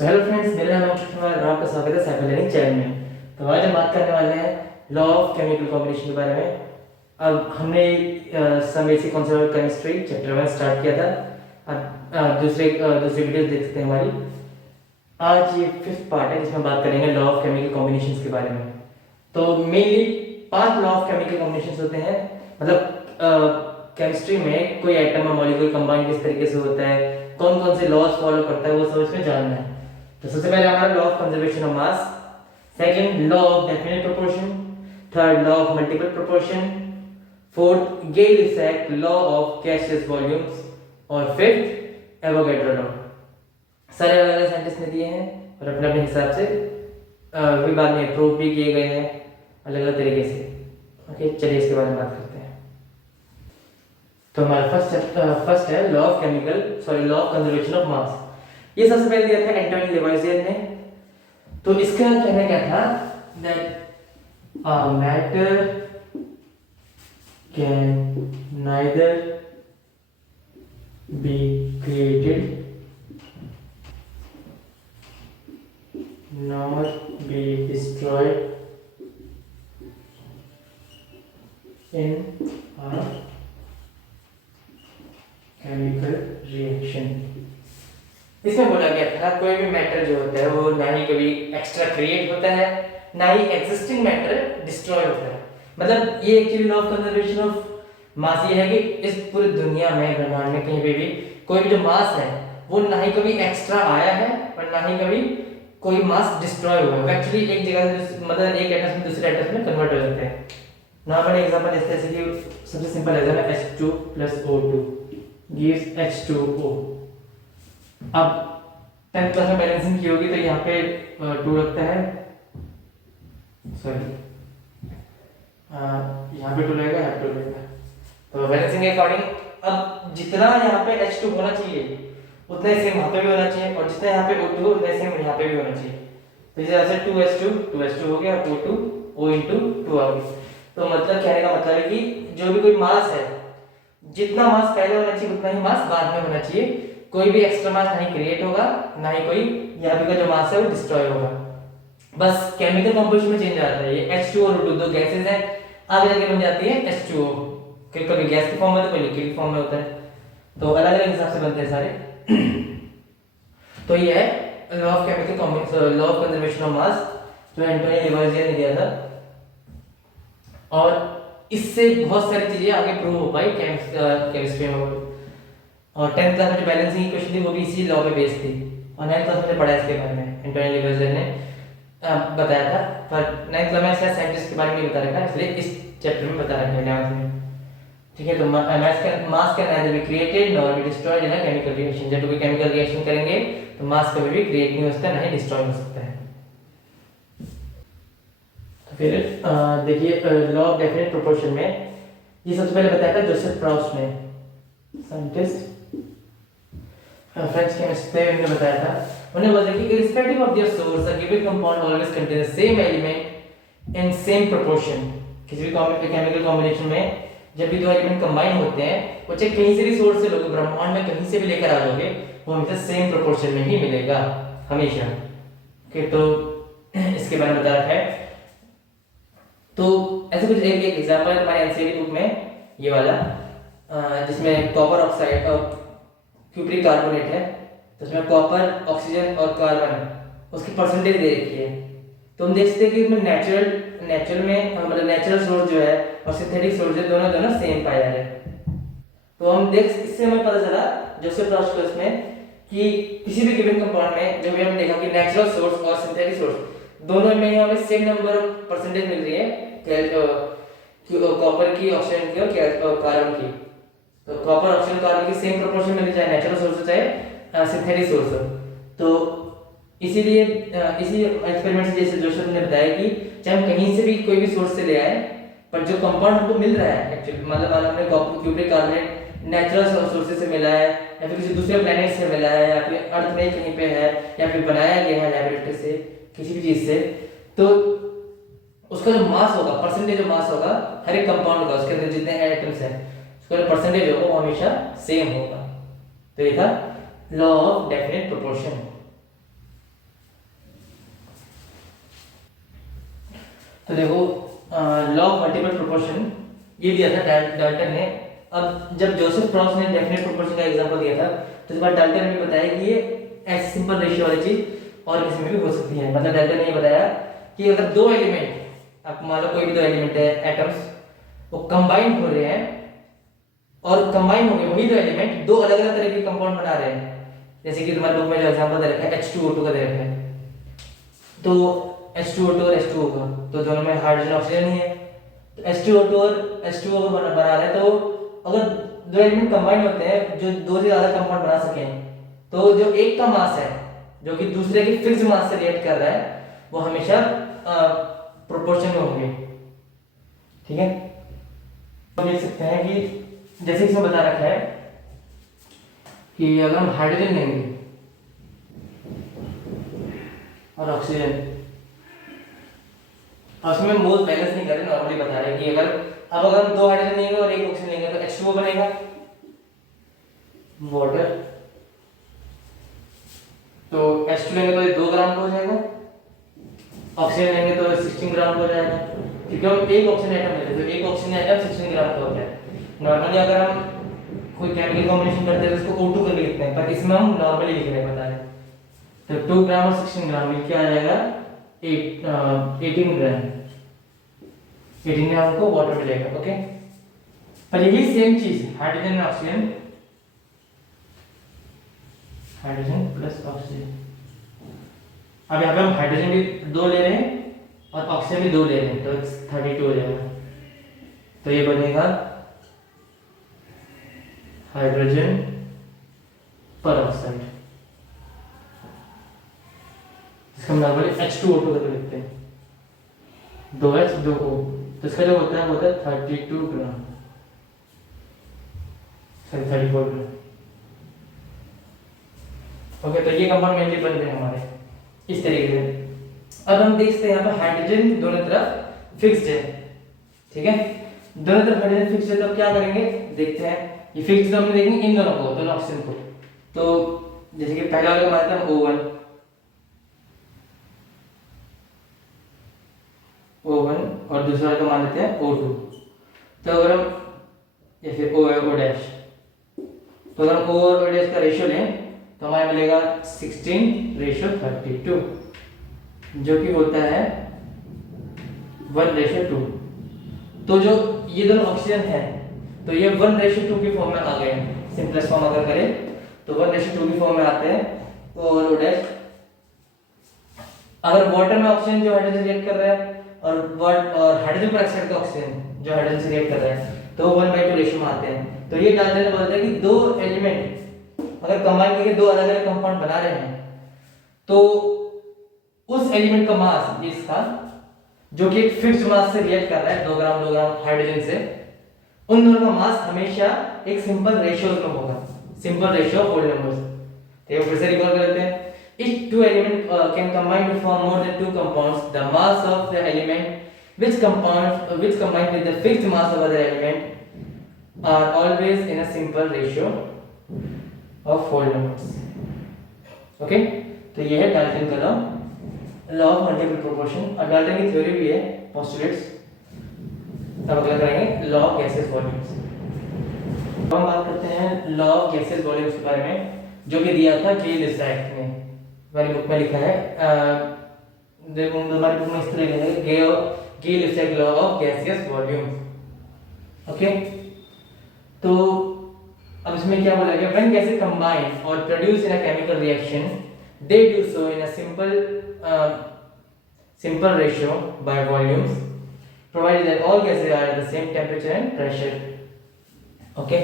Hello friends, मेरा नाम अंकित कुमार और आपका स्वागत है साइबर लर्निंग चैनल में। तो आज हम बात करने वाले हैं लॉ ऑफ केमिकल कॉम्बिनेशन के बारे में। अब हमने some basic concept of chemistry chapter 1 start किया था। अब दूसरी वीडियो देख सकते हैं हमारी। आज ये 5th पार्ट है जिसमें बात करेंगे लॉ ऑफ केमिकल कॉम्बिनेशंस के बारे में। तो mainly 5 law of chemical combinations होते हैं। मतलब केमिस्ट्री में कोई आइटम और मॉलिक्यूल कंबाइन किस तरीके से होता है, कौन कौन से लॉज फॉलो करता है, वो सब इसमें जानना है। तो सबसे पहले हमारा law of conservation of mass, second law of definite proportion, third law of multiple proportion, fourth gale effect, law of gaseous volumes और फिफ्थ एवोगैड्रो लॉ। सारे अलग अलग साइंटिस्ट ने दिए हैं और अपने अपने हिसाब से भी बाद में प्रूव भी किए गए हैं अलग अलग तरीके से। ओके, चलिए इसके बारे में बात करते हैं। तो हमारा फर्स्ट है law of law of conservation of मास। ये सबसे पहले दिया था एंटोनी लेवोइसियर ने। तो इसका कहना क्या था, that matter can neither be created nor be destroyed in a chemical reaction। इसमें बोला गया था कोई भी मैटर जो होता है वो ना ही कभी एक्स्ट्रा क्रिएट होता है, ना ही एग्जिस्टिंग मैटर डिस्ट्रॉय होता है। मतलब ये actually law of conservation of मास ये है कि इस पूरी दुनिया में, ब्रह्मांड में कहीं पे भी कोई भी जो मास है वो ना ही कभी एक्स्ट्रा आया है और ना ही कभी कोई मास डिस्ट्रॉय हुआ है। एक्चुअली एक जगह से मतलब एक एटम से दूसरे एटम में कन्वर्ट हो जाते हैं। नॉर्मल एग्जांपल इस तरह से कि सबसे सिंपल एग्जांपल है H2 + O2 gives H2O। अब 10th क्लास में बैलेंसिंग की होगी तो यहाँ पे 2 लगता है, सॉरी यहाँ पे 2 लगेगा, यहाँ पे 2 लगेगा। तो बैलेंसिंग के अकॉर्डिंग अब जितना यहाँ पे H2 होना चाहिए उतना ही सेम वहाँ पे भी होना चाहिए, और जितना यहाँ पे O2 हो उतना ही सेम यहाँ पे भी होना चाहिए। तो इस तरह से 2H2 हो गया, O2 O × 2 आ गई। तो मतलब कहने का मतलब है कि जो भी कोई मास है, जितना मास पहले होना चाहिए उतना ही मास बाद में होना चाहिए। कोई भी एक्स्ट्रा मास नहीं क्रिएट होगा, ना ही कोई यहाँ पे का जो मास है वो डिस्ट्रॉय होगा। बस केमिकल कंपोजिशन में चेंज आता है। ये H2 और O2 दो गैसेस हैं, आगे जाके बन जाती है H2O। कभी गैस के फॉर्म में तो कोई लिक्विड के फॉर्म में होता है। तो अलग अलग हिसाब से बनते हैं सारे। तो ये है law of law of conservation of मास जो एंटोनी लेवोइसियर ने दिया था, और इससे बहुत सारी चीजें आगे प्रूव हो पाई केमिस्ट्री में। और 10th क्लास में जो बैलेंसिंग की क्वेश्चन थी वो भी इसी लॉ पे बेस्ड थी, और 9th क्लास में पढ़ा इसके बारे में, एंटोनी लेवोइसियर ने बताया था। पर 9th क्लास में इसका साइंटिस्ट के बारे में नहीं बता रखा, इसलिए इस चैप्टर में बता रखा है 11th में। ठीक है, तो मास can neither be created nor be destroyed in a chemical reaction. जब कोई केमिकल रिएक्शन करेंगे तो मास कभी भी क्रिएट नहीं हो सकता, ना ही डिस्ट्रॉय हो सकता है। तो फिर देखिए लॉ ऑफ डेफिनेट प्रोपोर्शन में ये सबसे पहले बताया था जोसेफ प्राउस्ट ने, साइंटिस्ट फ्रेंच केमिस्ट थे। उन्होंने बताया था, उन्होंने बोला कि irrespective of their source a given compound always contain the same element in same proportion. किसी भी केमिकल कॉम्बिनेशन में जब भी दो एलिमेंट कंबाइन होते हैं, वो चाहे कहीं से भी सोर्स से लोगे, ब्रह्मांड में कहीं से भी लेकर आ जाओगे, वो हमेशा सेम प्रोपोर्शन में ही मिलेगा हमेशा। ओके, तो इसके बारे में बता रखा है। तो ऐसे कुछ एक एग्जांपल है हमारे एनसीईआरटी बुक में, ये वाला जिसमें कॉपर ऑक्साइड और क्यूप्रिक कार्बोनेट है। तो इसमें कॉपर, ऑक्सीजन और कार्बन उसकी परसेंटेज दे रखी है। तो हम देख सकते हैं कि इसमें नेचुरल में मतलब नेचुरल सोर्स जो है और सिंथेटिक सोर्स है, दोनों दोनों सेम पाया जा रहे हैं। तो हम इससे हमें पता चला जोसेफ प्राउस्ट में कि किसी भी गिवन कंपाउंड में जो भी हमने देखा कि नेचुरल सोर्स और सिंथेटिक सोर्स दोनों में हमें सेम नंबर ऑफ परसेंटेज मिल रही है, कॉपर की, ऑक्सीजन की और कार्बन की। तो कॉपर, ऑक्सीजन, कार्बन की सेम प्रोपोर्शन मिल जाए, नेचुरल सोर्स हो चाहे सिंथेटिक सोर्स हो। तो इसीलिए इसी एक्सपेरिमेंट से जैसे जोसेफ ने बताया कि चाहे हम कहीं से भी कोई भी सोर्स से ले आए, पर जो कंपाउंड हमको मिल रहा है एक्चुअली, मतलब हमने क्यूप्रिक कार्बोनेट नेचुरल सोर्सेज से मिला है, या फिर किसी दूसरे प्लेनेट से मिला है, या फिर अर्थ में कहीं पे है, या फिर बनाया गया है लैबोरेटरी से, किसी भी चीज से, तो उसका जो मास होगा, परसेंटेज जो मास होगा हर एक कंपाउंड का, उसके अंदर जितने एटम्स हैं उसका जो परसेंटेज होगा वो हमेशा सेम होगा। तो ये था लॉ ऑफ डेफिनेट प्रोपोर्शन। तो देखो लॉ ऑफ मल्टीपल प्रोपोर्शन ये दिया था डाल्टन ने। अब जब जोसेफ प्रॉस ने डेफिनेट प्रोपोर्शन का एग्जांपल दिया था तो इस बार डाल्टन ने बताया कि ये ऐसी सिंपल रेशियो वाली चीज और किसी में भी हो सकती है। मतलब डाल्टन ने ये बताया कि अगर दो एलिमेंट, आप मान लो कोई भी दो एलिमेंट है एटम्स, वो कंबाइन हो रहे हैं और कंबाइन हो गए वही दो एलिमेंट दो अलग अलग तरह के कंपाउंड बना रहे हैं। जैसे कि तुम्हारे बुक में जो एग्जांपल दे रखा है H2O2 का दे रखा है, तो H2O2 और H2O का तो दोनों में हाइड्रोजन ऑक्सीजन ही है, तो H2O2 और H2O का बना रहा है। तो अगर दो एलिमेंट कंबाइन होते हैं जो दो से ज्यादा कंपाउंड बना सकें, तो जो एक का मास है जो कि दूसरे के फिक्स मास से रिएक्ट कर रहा है वो हमेशा प्रोपोर्शन में होंगे। ठीक है, तो देख सकते हैं कि जैसे इसमें बता रखा है कि अगर हम हाइड्रोजन लेंगे और ऑक्सीजन, उसमें मोल बैलेंस नहीं कर रहे, नॉर्मली बता रहे हैं कि अगर हम दो हाइड्रोजन लेंगे और एक ऑक्सीजन लेंगे तो H2O बनेगा वाटर, तो H2 लेंगे तो ये 2 ग्राम का हो जाएगा, ऑक्सीजन लेंगे तो 16 ग्राम का हो जाएगा, क्योंकि हम एक ऑक्सीजन एटम लेते हैं तो एक ऑक्सीजन एटम 16 ग्राम का होता है। नॉर्मली अगर हम कोई केमिकल कॉम्बिनेशन करते हैं तो उसको O2 करके लिखते हैं, पर इसमें हम नॉर्मली लिख रहे हैं, बता रहे हैं। तो 2 ग्राम और 16 ग्राम मिलके आ जाएगा 18 ग्राम, 18 ग्राम को वाटर मिलेगा। ओके, पर यही सेम चीज हाइड्रोजन और ऑक्सीजन, हाइड्रोजन प्लस ऑक्सीजन, अब यहाँ पे हम हाइड्रोजन भी 2 ले रहे हैं और ऑक्सीजन भी 2 ले रहे हैं, तो 32 हो जाएगा। तो ये बनेगा हाइड्रोजन पर ऑक्साइड, इसका हम नॉर्मली H2O2 करके लिखते हैं, 2H 2O, तो इसका जो होता है वो होता है 32 ग्राम, सॉरी 34 ग्राम। ओके, तो ये कंपाउंड मेनली बन रहे हैं हमारे इस तरीके से। अब हम देखते हैं यहाँ पर हाइड्रोजन दोनों तरफ फिक्स्ड है। ठीक है, दोनों तरफ हाइड्रोजन फिक्स्ड है, तो क्या करेंगे देखते हैं। ये फिक्स्ड तो हमने देखेंगे इन दोनों को, दोनों ऑक्सीजन को। तो जैसे कि पहला वाला मानते हैं O1, O1 और दूसरा वाला मान लेते हैं O2। तो अगर हम या फिर O डैश, तो अगर हम O और O डैश का रेशियो लें तो हमारा मिलेगा 16:32, जो कि होता है 1:2। तो जो ये दोनों ऑक्सीजन है तो ये 1:2 की फॉर्म में आ गए हैं। सिंपलेस्ट फॉर्म अगर करें तो 1:2 की फॉर्म में आते हैं। और O डैश, अगर वाटर में ऑक्सीजन जो हाइड्रोजन से रिएक्ट कर रहा है और हाइड्रोजन पेरोक्साइड का ऑक्सीजन जो हाइड्रोजन से रिएक्ट कर रहा है तो 1:2 रेशियो में आते हैं। तो ये डाल्टन ने बोलता है कि दो एलिमेंट अगर कंबाइन करके दो अलग अलग कंपाउंड बना रहे हैं तो उस एलिमेंट का मास इसका जो कि एक फिक्स्ड मास से रिएक्ट कर रहा है 2 ग्राम हाइड्रोजन से, उन दोनों का मास हमेशा एक सिंपल रेशियोज में होगा, simple ratio of whole numbers. तो ये फिर से रिकॉल कर लेते हैं। If two elements can combine to form more than two compounds, the mass of the element which combine with the fixed mass of other element are always in a simple ratio of whole numbers. Okay? तो ये है Dalton का law of multiple proportion. और Dalton की theory भी है, postulates. अब अगला करेंगे लॉ ऑफ गैसेस वॉल्यूम्स। हम बात करते हैं लॉ ऑफ गैसेस वॉल्यूम्स के बारे में, जो कि दिया था जे लिस्टैक ने, हमारी बुक में लिखा है। देखो हमारी बुक में इस तरह लिखा है Gay Lussac's law of gaseous volumes. Okay, तो अब इसमें क्या बोला गया, व्हेन गैसेस कंबाइन और produce in a chemical reaction they do so in a simple ratio by volumes provided that all gases are at the same temperature and pressure. Okay,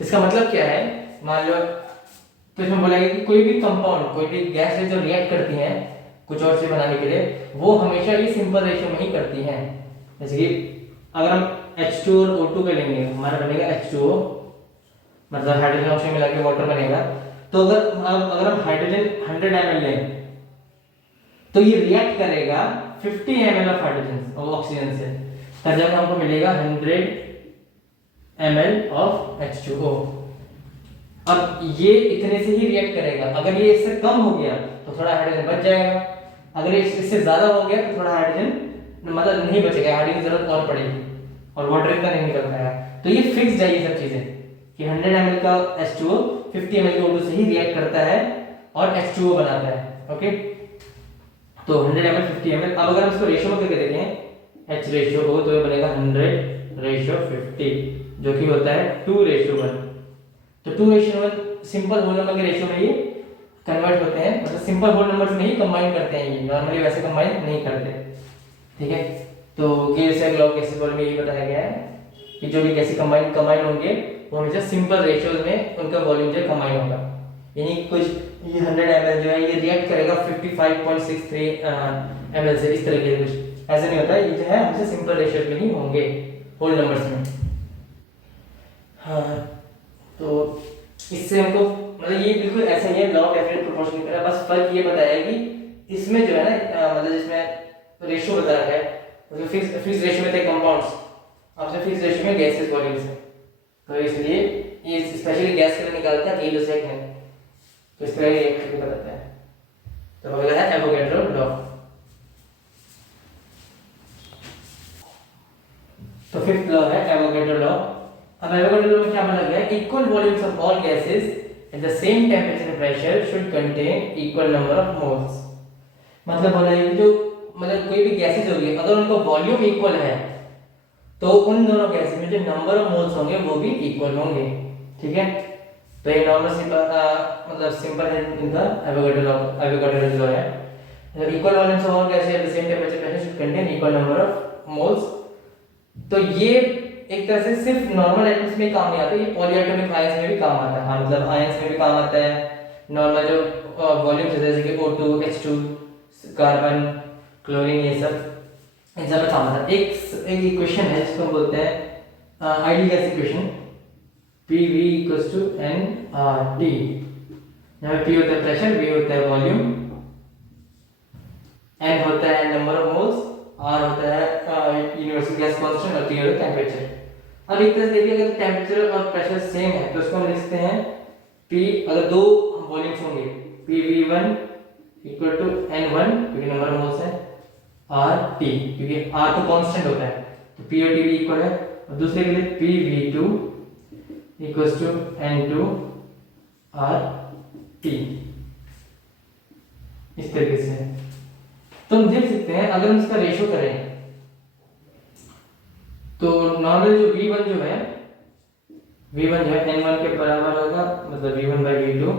इसका मतलब क्या है, मान लो तो इसमें बोला गया कि कोई भी कंपाउंड, कोई भी गैस जो रिएक्ट करती हैं कुछ और चीज बनाने के लिए, वो हमेशा ये सिंपल रेशियो में ही करती हैं। जैसे कि अगर हम H2 और O2 के लेंगे, हमारा बनेगा H2O, मतलब हाइड्रोजन ऑक्सीजन मिला के वाटर बनेगा। तो अगर हम हाइड्रोजन 100 ml लें तो ये रिएक्ट करेगा 50 ml ऑफ हाइड्रोजन और ऑक्सीजन से, तब जाकर हमको मिलेगा 100 ml ऑफ H2O। अब ये इतने से ही रिएक्ट करेगा। अगर ये इससे कम हो गया तो थोड़ा हाइड्रोजन बच जाएगा, अगर ये इससे ज्यादा हो गया तो थोड़ा हाइड्रोजन मतलब नहीं बचेगा, हार्डनिंग की जरूरत और पड़ेगी और वाटर इतना नहीं निकल पाएगा। तो ये फिक्स है ये सब चीजें कि 100 ml का H2O 50 ml के O2 से ही रिएक्ट करता है और H2O बनाता है। ओके, तो 100 ml 50 ml। अब अगर हम इसको रेशियो में करके देखें H रेशियो को, तो ये बनेगा 100/50, जो कि होता है 2:1। तो 2:1 सिंपल होल नंबर के रेशियो में ये कन्वर्ट होते हैं, मतलब सिंपल होल नंबर्स में ही कंबाइन करते हैं, ये नॉर्मली वैसे कंबाइन नहीं करते। ठीक है, तो गेस एंड लॉग केसेस में यही बताया गया है कि जो भी गैसेस कंबाइन होंगे वो हमेशा सिंपल रेशियोज में उनका वॉल्यूम जो कंबाइन होगा। यानी कुछ ये 100 ml जो है ये रिएक्ट करेगा 55.63 ml से, इस तरह के कुछ ऐसा नहीं होता है, ये जो है हमेशा सिंपल रेशियोज में ही होंगे होल नंबर्स में। हाँ, तो इससे हमको मतलब ये बिल्कुल ऐसा ही है, लॉ ऑफ डेफिनेट प्रोपोर्शन की तरह, बस फर्क ये बताया है कि इसमें जो है ना मतलब जिसमें रेशियो बता रखा है उसमें फिक्स रेशियो में थे कंपाउंड्स, आपसे फिक्स रेशियो में गैसेस वॉल्यूम्स है, तो इसलिए ये स्पेशली गैस के लिए निकालता है गिब्स है, तो इस तरह रिएक्शन भी बताता है। तो अगला है एवोगैड्रो लॉ। तो फिफ्थ लॉ है एवोगैड्रो लॉ। अब एवोगैड्रो लॉ में क्या बोला गया है, equal volumes of all gases at the same temperature and pressure should contain equal number of moles. मतलब बोला है कि जो मतलब कोई भी गैसेस होगी अगर उनका वॉल्यूम इक्वल है तो उन दोनों गैसेस में जो नंबर ऑफ मोल्स होंगे वो भी इक्वल होंगे। ठीक है, तो ये नॉर्मल मतलब सिंपल है इनका एवोगैड्रो लॉ है। Equal volumes of all gases at the same temperature pressure should contain equal number of moles. तो ये एक तरह से सिर्फ नॉर्मल एटम्स में काम नहीं आता, ये पॉलीएटॉमिक आयंस में भी काम आता है। मतलब आयंस में भी काम आता है। नॉर्मल जो वॉल्यूम्स जैसे कि O2 H2 कार्बन क्लोरीन ये सब इन सब में काम आता है। एक इक्वेशन है जिसको हम बोलते हैं ideal gas equation, PV = nRT, जहाँ पे P होता है प्रेशर, V होता है वॉल्यूम, N होता है नंबर ऑफ मोल्स, R होता है यूनिवर्सल गैस कांस्टेंट और T होता है टेंपरेचर। अब एक तरह से देखिए अगर टेंपरेचर और प्रेशर सेम है तो उसको हम लिखते हैं P, अगर दो वॉल्यूम्स होंगे PV1 = N1 क्योंकि नंबर ऑफ मोल्स है, RT क्योंकि R तो कांस्टेंट होता है तो P और T भी इक्वल है, और दूसरे के लिए PV2 = N2 RT, इस तरीके से। तो हम देख सकते हैं अगर हम इसका रेशियो करें तो नॉर्मल जो V1 जो है N1 के बराबर होगा, मतलब V1/V2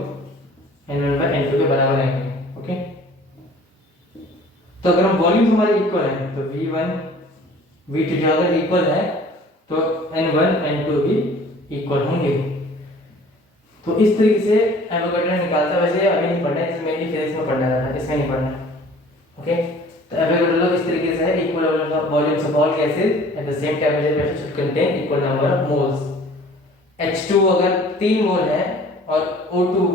N1/N2 के बराबर आएंगे। ओके, तो अगर हम वॉल्यूम हमारे इक्वल है तो V1 V2 जो अगर इक्वल है तो N1 N2 भी इक्वल होंगे। तो इस तरीके से एवोगैड्रो निकालता है। वैसे अभी नहीं पढ़ना है, इसमें मेनली फिजिक्स में पढ़ना है, इसमें नहीं पढ़ना। ओके, तो एवोगैड्रो लॉ इस तरीके से है, equal volumes of all gases at the same temperature pressure should contain equal number of moles. H2 अगर 3 मोल है और O2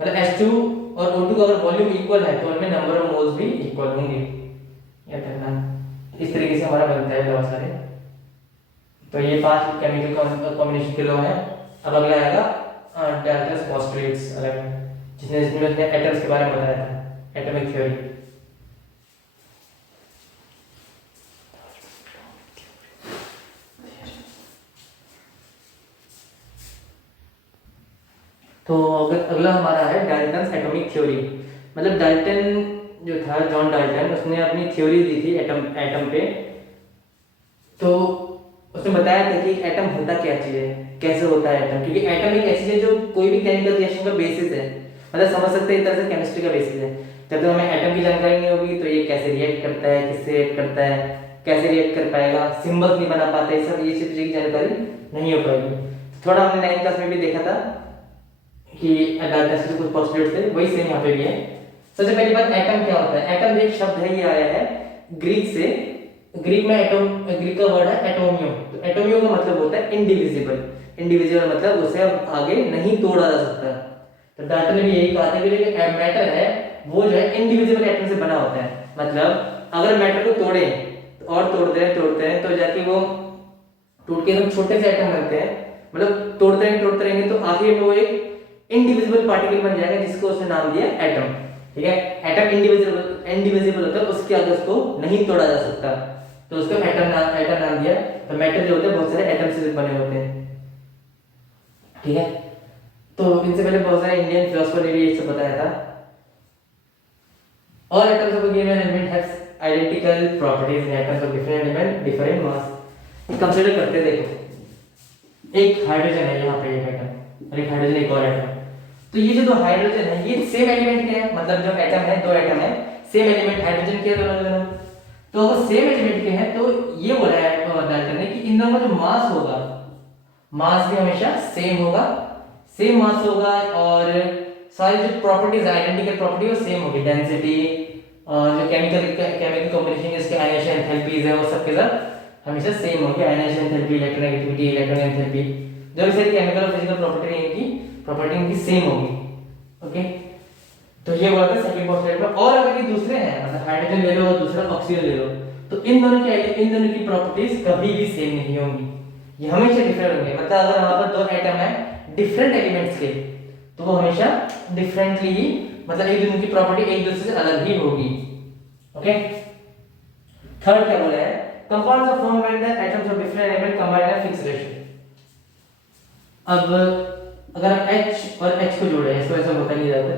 मतलब H2 और O2 का अगर वॉल्यूम इक्वल है तो उनमें नंबर ऑफ मोल्स भी इक्वल होंगे। याद रखना, इस तरीके से हमारा बनता है लॉ सारे। तो ये 5 केमिकल कॉम्बिनेशन के लॉ है। अब अगला आएगा डाल्टन्स पोस्टुलेट्स, जिसमें एटम्स के बारे में बताया था, एटॉमिक थ्योरी। तो अगला हमारा है डाल्टन्स एटॉमिक थ्योरी। मतलब डाल्टन जो था, जॉन डाल्टन, उसने अपनी थ्योरी दी थी एटम पे। तो उसने बताया था कि एटम होता क्या चीज है, कैसे होता है एटम, क्योंकि एटम एक ऐसी चीज है जो कोई भी केमिकल रिएक्शन का बेसिस है। मतलब समझ सकते हैं एक तरह से केमिस्ट्री का बेसिस है। जब तक हमें एटम की जानकारी नहीं होगी तो ये कैसे रिएक्ट करता है, किससे रिएक्ट करता है, कैसे रिएक्ट कर पाएगा, सिंबल नहीं बना पाते, सब ये चीज की जानकारी नहीं हो पाएगी। थोड़ा हमने 9th क्लास में भी देखा था कि डाल्टन से कुछ पोस्टुलेट्स थे, वही सेम यहाँ पे भी है। सबसे पहली बात, एटम क्या होता है। एटम एक शब्द है, ये आया है ग्रीक से। ग्रीक में एटम, ग्रीक का वर्ड है एटोमियो। तो एटोमियो का मतलब होता है इनडिविजिबल। इनडिविजिबल मतलब उसे अब आगे नहीं तोड़ा जा सकता। तो डाल्टन ने भी यही कहा था कि जो मैटर है वो जो है इनडिविजिबल एटम से बना होता है। मतलब अगर मैटर को तोड़े और तोड़ते हैं तो जाके वो टूट के एकदम छोटे से एटम बनते हैं। मतलब तोड़ते रहेंगे तो आखिर में वो एक इनडिविजिबल पार्टिकल बन जाएगा, जिसको उसने नाम दिया एटम। ठीक है। एटम इंडिविजिबल होता है, उसके आगे उसको नहीं तोड़ा जा सकता, तो उसको एटम नाम दिया। तो मैटर जो होते हैं बहुत सारे एटम से बने होते हैं, ठीक है। तो इनसे पहले बहुत सारे इंडियन फिलोसफर ने भी ये सब बताया था। All atoms of a given element have identical properties in atoms of different element, different mass. Consider करते देखो, एक हाइड्रोजन है यहाँ पे एक एटम, और एक हाइड्रोजन एक और एटम। तो ये जो दो हाइड्रोजन है ये सेम एलिमेंट के हैं, मतलब जो एटम है, दो एटम है, सेम एलिमेंट हाइड्रोजन के दोनों। तो अगर सेम एलिमेंट के हैं तो ये बोला है डाल्टन ने कि इन दोनों का जो मास होगा, मास भी हमेशा सेम होगा, सेम मास होगा, और सारी जो प्रॉपर्टीज आइडेंटिकल प्रॉपर्टी वो सेम होगी, डेंसिटी और जो केमिकल कॉम्बिनेशन इसके आयनेशन एंथैल्पीज है वो सब के सब हमेशा सेम होगी। Ionisation enthalpy, electronegativity, electron enthalpy, जो भी सारी केमिकल और फिजिकल प्रॉपर्टी इनकी सेम होगी, ओके। तो ये बोला था सेकंड पोस्टुलेट में। और अगर ये दूसरे हैं, मतलब हाइड्रोजन ले लो और दूसरा ऑक्सीजन ले लो, तो इन दोनों की प्रॉपर्टीज कभी भी सेम नहीं होंगी, ये हमेशा डिफरेंट होंगे। मतलब अगर हमारे पास दो एटम है डिफरेंट एलिमेंट्स के, तो वो हमेशा डिफरेंटली ही, मतलब एक दूसरे की प्रॉपर्टी एक दूसरे से अलग ही होगी, ओके। थर्ड क्या बोला है, compounds are formed when the atoms of different element combine in fixed ratio. अब अगर हम H और H को जोड़े, इसको ऐसा होता नहीं जाता,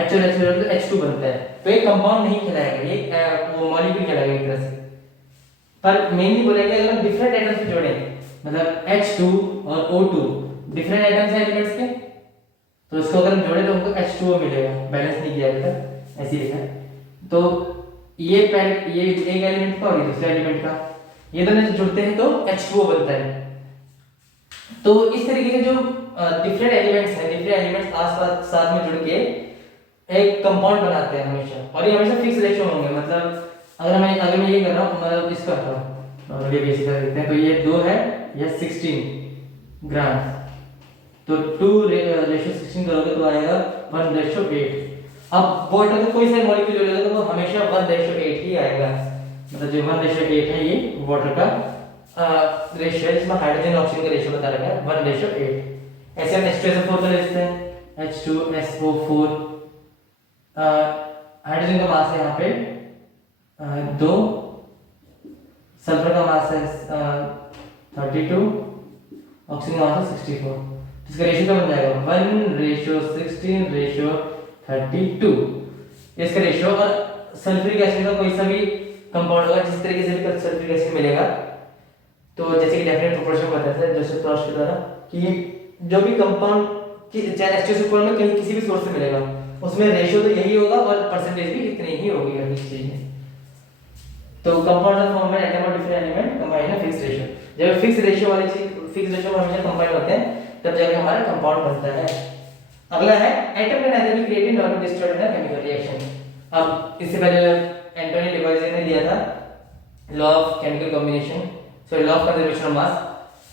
H और H जोड़े तो H2 बनता है, तो एक कंपाउंड नहीं कहलाएगा, ये वो मॉलिक्यूल कहलाएगा एक तरह से। पर मेनली बोलेंगे अगर हम डिफरेंट एटम्स को जोड़े, मतलब H2 और O2 डिफरेंट एटम्स हैं एलिमेंट्स के, तो इसको अगर हम जोड़े तो हमको H2O मिलेगा, बैलेंस नहीं किया गया था, ऐसे ही लिखा है। तो ये एक एलिमेंट का और ये दूसरे एलिमेंट का, ये दोनों जुड़ते हैं तो H2O बनता है। तो इस तरीके से जो डिफरेंट एलिमेंट्स हैं, डिफरेंट एलिमेंट्स आस-पास साथ में जुड़ के एक कंपाउंड बनाते हैं हमेशा, और ये हमेशा फिक्स रेशियो होंगे। मतलब अगर मैं ये कर रहा हूँ, मतलब इसका कर रहा हूँ, और ये बेसिक कर देते हैं, तो ये 2 है, ये 16 ग्राम, तो 2:16 करोगे तो आएगा 1:8। अब वाटर का कोई सा मॉलिक्यूल ले लो तो वो हमेशा 1:8 ही आएगा, मतलब जो 1:8 है ये वाटर का रेशियो है, जिसमें हाइड्रोजन ऑक्सीजन का रेशियो बता रखा है 1:8। ऐसे हम H2SO4 का ले लेते हैं, H2SO4, हाइड्रोजन का मास है यहाँ पे 2, सल्फर का मास है 32, ऑक्सीजन का मास है 64, तो इसका रेशियो क्या बन जाएगा 1:16:32, इसका रेशियो। और सल्फ्यूरिक एसिड का कोई सा भी कंपाउंड होगा, जिस तरीके से भी सल्फ्यूरिक एसिड मिलेगा, तो जैसे कि डेफिनेट प्रोपोर्शन बताया था जोसेफ टॉर्श के द्वारा कि जो भी कंपाउंड चाहे H2SO4 में कहीं किसी भी सोर्स से मिलेगा, उसमें रेशियो तो यही होगा और परसेंटेज भी इतनी ही होगी हर चीज में। तो कंपाउंड ऑफ फॉर्म में एटम और डिफरेंट एलिमेंट कंबाइन है फिक्स रेशियो। जब फिक्स रेशियो वाली चीज फिक्स रेशियो में हमेशा कंबाइन होते हैं, तब जाके हमारा कंपाउंड बनता है। अगला है atom can either be created और destroyed in a chemical reaction. अब इससे पहले एंटोनी लेवोइज़ियर ने दिया था law of chemical combination, sorry law of conservation of mass,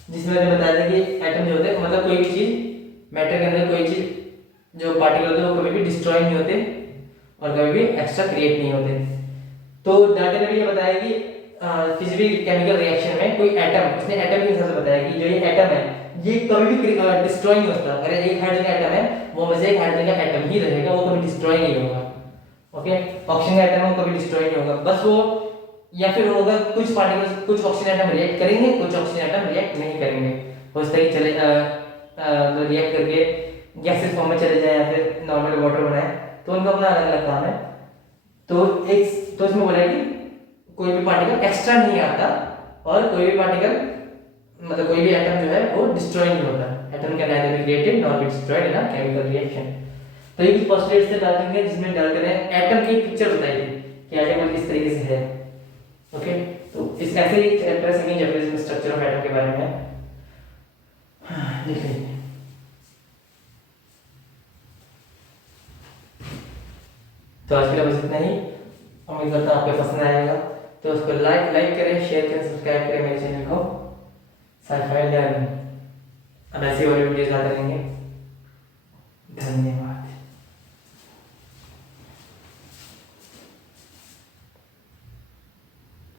जिसमें मैंने बताया था कि एटम जो होते हैं, मतलब कोई भी चीज मैटर के अंदर कोई चीज जो पार्टिकल होते हैं वो कभी भी डिस्ट्रॉय नहीं होते और कभी भी एक्स्ट्रा क्रिएट नहीं होते। तो डाल्टन ने भी ये बताया कि किसी भी केमिकल रिएक्शन में कोई एटम, उसने एटम के हिसाब से बताया कि जो ये एटम है ये कभी भी डिस्ट्रॉय नहीं होता। अगर एक हाइड्रोजन का एटम है, वो में से एक हाइड्रोजन का एटम ही रहेगा, वो कभी डिस्ट्रॉय नहीं होगा, ओके। ऑक्सीजन का एटम वो कभी डिस्ट्रॉय नहीं होगा, बस वो या फिर होगा कुछ पार्टिकल्स, कुछ ऑक्सीजन एटम रिएक्ट करेंगे, कुछ ऑक्सीजन एटम रिएक्ट नहीं करेंगे, हो सकता है चले रिएक्ट करके गैसेस फॉर्म में चले जाए या फिर नॉर्मल वाटर बनाए, तो उनका अपना अलग अलग काम है। तो इसमें बोला कि कोई भी पार्टिकल एक्स्ट्रा नहीं आता और कोई भी पार्टिकल, मतलब कोई भी एटम जो है वो डिस्ट्रॉय नहीं होता। Atom can either be created not be destroyed in a chemical reaction. तो ये कुछ पोस्टुलेट्स से डाल्टन ने, जिसमें डाल्टन ने एटम की पिक्चर बताई थी कि एटम किस तरीके से है, ओके। तो इस ऐसे ही चैप्टर सेकंड चैप्टर में स्ट्रक्चर ऑफ एटम के बारे में लिख लीजिए। तो आज के लिए बस इतना ही, उम्मीद करता हूँ आपको पसंद आएगा। तो उसको लाइक करें, शेयर करें, सब्सक्राइब करें मेरे चैनल को साइफाई लर्निंग। अब ऐसी और वीडियोस लाते रहेंगे। धन्यवाद।